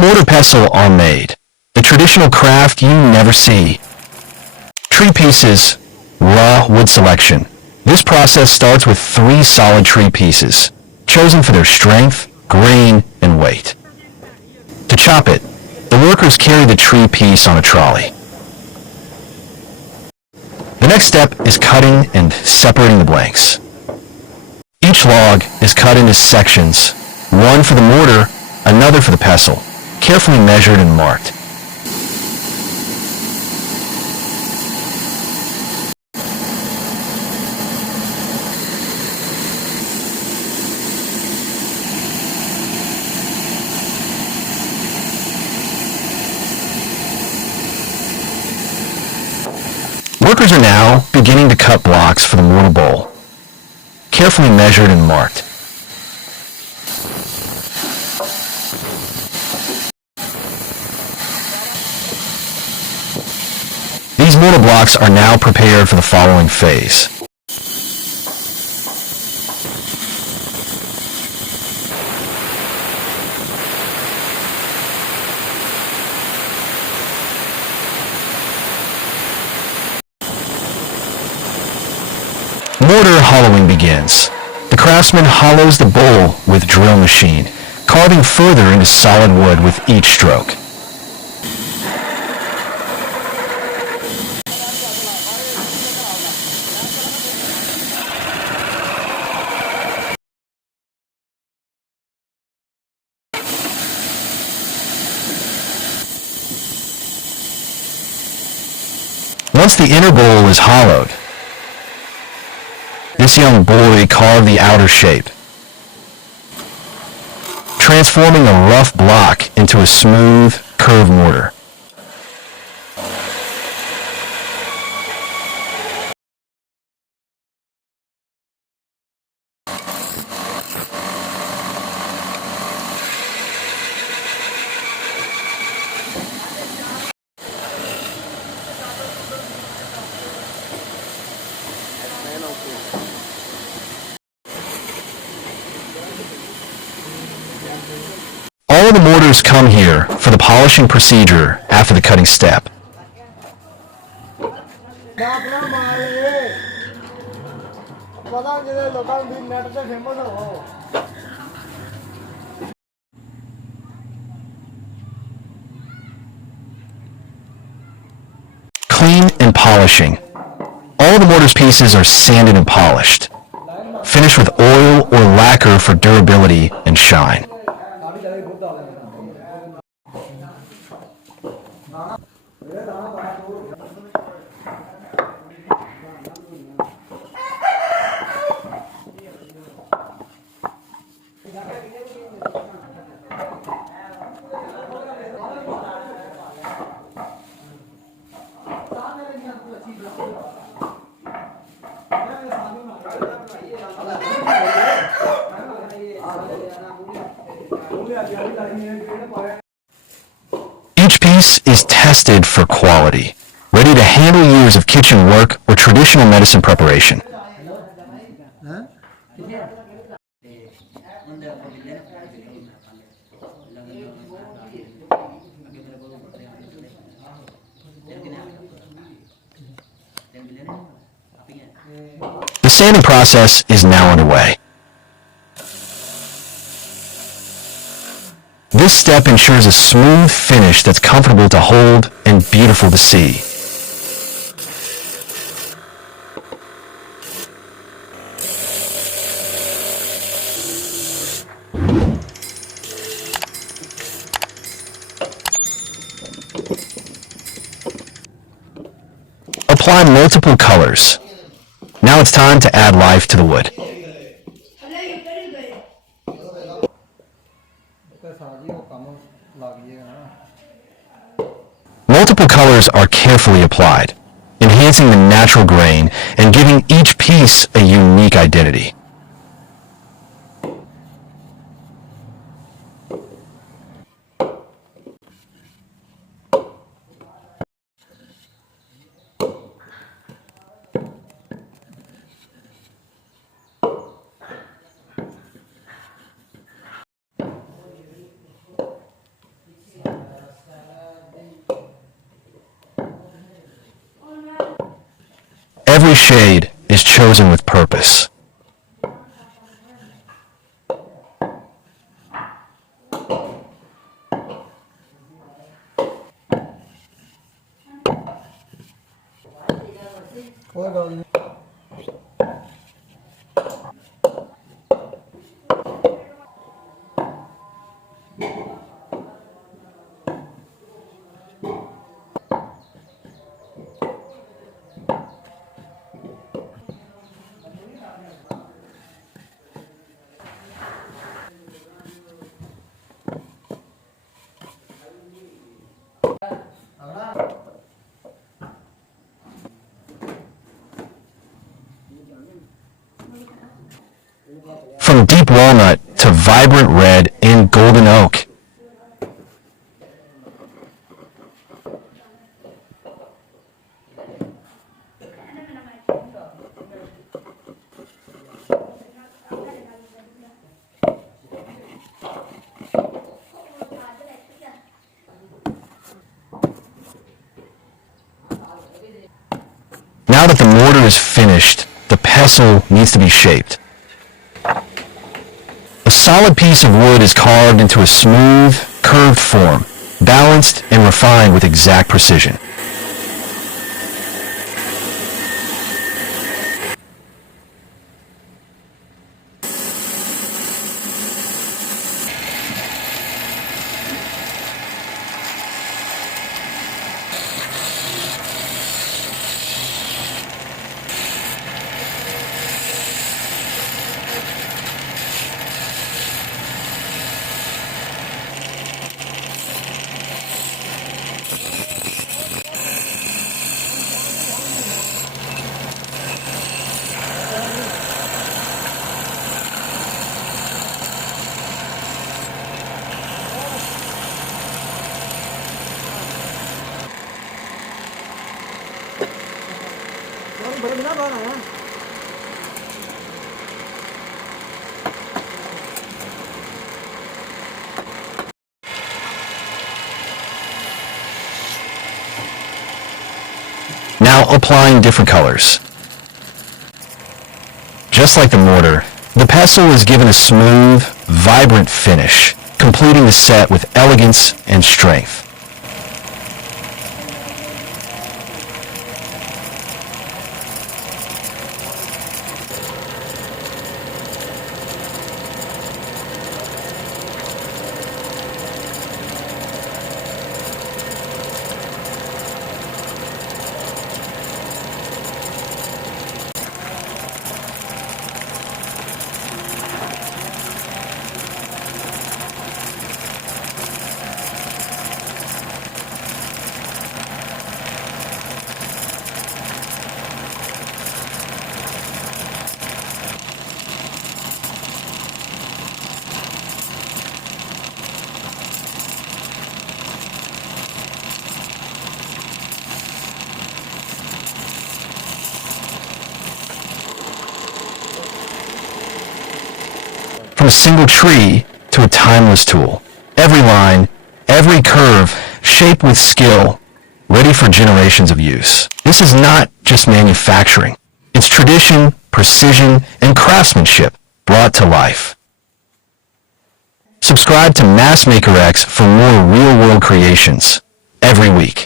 mortar pestle are made, the traditional craft you never see. Tree pieces, raw wood selection. This process starts with 3 solid tree pieces, chosen for their strength, grain, and weight. To chop it, the workers carry the tree piece on a trolley. The next step is cutting and separating the blanks. Each log is cut into sections, one for the mortar, another for the pestle, carefully measured and marked. Workers are now beginning to cut blocks for the mortar bowl, carefully measured and marked. These mortar blocks are now prepared for the following phase. Mortar hollowing begins. The craftsman hollows the bowl with drill machine, carving further into solid wood with each stroke. Once the inner bowl is hollowed, this young boy carved the outer shape, transforming a rough block into a smooth, curved mortar. All of the mortars come here for the polishing procedure after the cutting step. Clean and polishing. All the mortar's pieces are sanded and polished, finished with oil or lacquer for durability and shine. Each piece is tested for quality, ready to handle years of kitchen work or traditional medicine preparation. The sanding process is now underway. This step ensures a smooth finish that's comfortable to hold and beautiful to see. Apply multiple colors. Now it's time to add life to the wood. Multiple colors are carefully applied, enhancing the natural grain and giving each piece a unique identity. shade is chosen with purpose. From deep walnut to vibrant red and golden oak. Now that the mortar is finished, the pestle needs to be shaped. A solid piece of wood is carved into a smooth, curved form, balanced and refined with exact precision. Now applying different colors. Just like the mortar, the pestle is given a smooth, vibrant finish, completing the set with elegance and strength. From a single tree to a timeless tool. Every line, every curve, shaped with skill, ready for generations of use. This is not just manufacturing. It's tradition, precision, and craftsmanship brought to life. Subscribe to Massmaker X for more real-world creations every week.